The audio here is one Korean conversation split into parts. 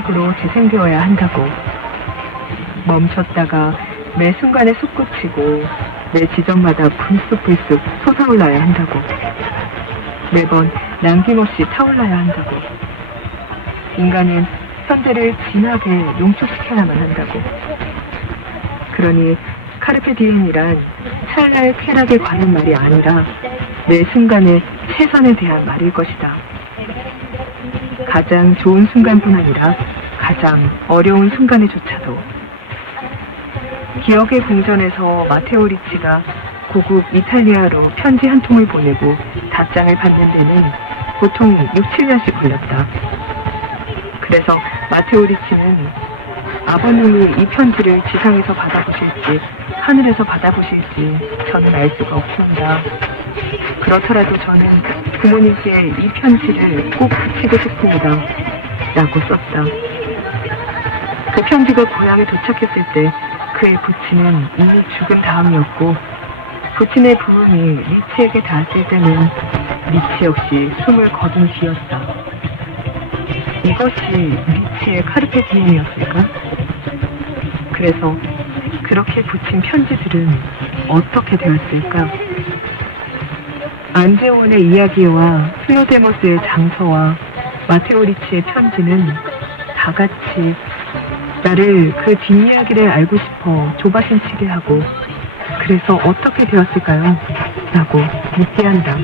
식으로 재생되어야 한다고. 멈췄다가 매 순간에 솟구치고 매 지점마다 불쑥불쑥 솟아올라야 한다고. 매번 남김없이 타올라야 한다고. 인간은 현재를 진하게 농축시켜야만 한다고. 그러니 카르페 디엠이란 찰나의 쾌락에 관한 말이 아니라 매 순간의 최선에 대한 말일 것이다. 가장 좋은 순간뿐 아니라 가장 어려운 순간에조차도 기억의 궁전에서 마테오 리치가 고국 이탈리아로 편지 한 통을 보내고 답장을 받는 데는 보통 6, 7년씩 걸렸다. 그래서 마테오 리치는 아버님이 이 편지를 지상에서 받아보실지 하늘에서 받아보실지 저는 알 수가 없습니다. 그렇더라도 저는 부모님께 이 편지를 꼭 붙이고 싶습니다. 라고 썼다. 그 편지가 고향에 도착했을 때 그의 부친은 이미 죽은 다음이었고 부친의 부름이 리치에게 닿았을 때는 리치 역시 숨을 거둔 뒤였다. 이것이 리치의 카르페 디엠이었을까? 그래서 그렇게 붙인 편지들은 어떻게 되었을까? 안제온의 이야기와 슬로데모스의 장서와 마테오 리치의 편지는 다 같이 나를 그 뒷이야기를 알고 싶어 조바심치게 하고 그래서 어떻게 되었을까요? 라고 묻게 한다.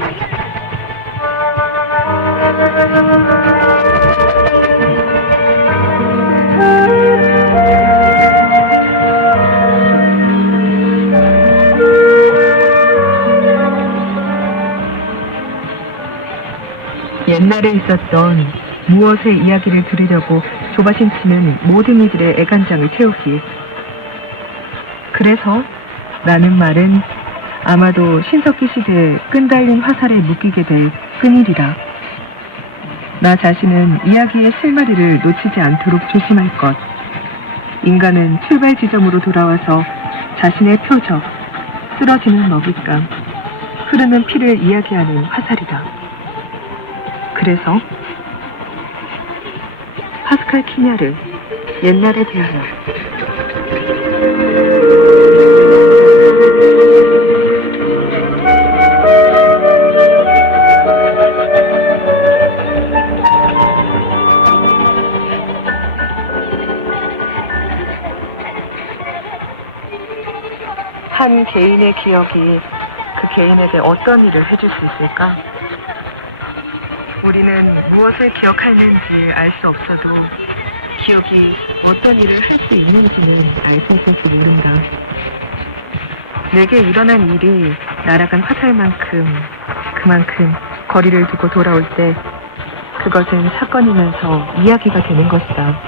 옛날에 있었던 무엇의 이야기를 들으려고 조바심 치는 모든 이들의 애간장을 채우기. 그래서 라는 말은 아마도 신석기 시대에 끈달린 화살에 묶이게 될 끈일이라. 나 자신은 이야기의 실마리를 놓치지 않도록 조심할 것. 인간은 출발 지점으로 돌아와서 자신의 표적, 쓰러지는 먹잇감, 흐르는 피를 이야기하는 화살이다. 그래서 파스칼 키냐르 옛날에 대하여 한 개인의 기억이 그 개인에게 어떤 일을 해줄 수 있을까? 우리는 무엇을 기억하는지 알 수 없어도 기억이 어떤 일을 할 수 있는지는 알 수 있을지 모른다. 내게 일어난 일이 날아간 화살만큼 그만큼 거리를 두고 돌아올 때 그것은 사건이면서 이야기가 되는 것이다.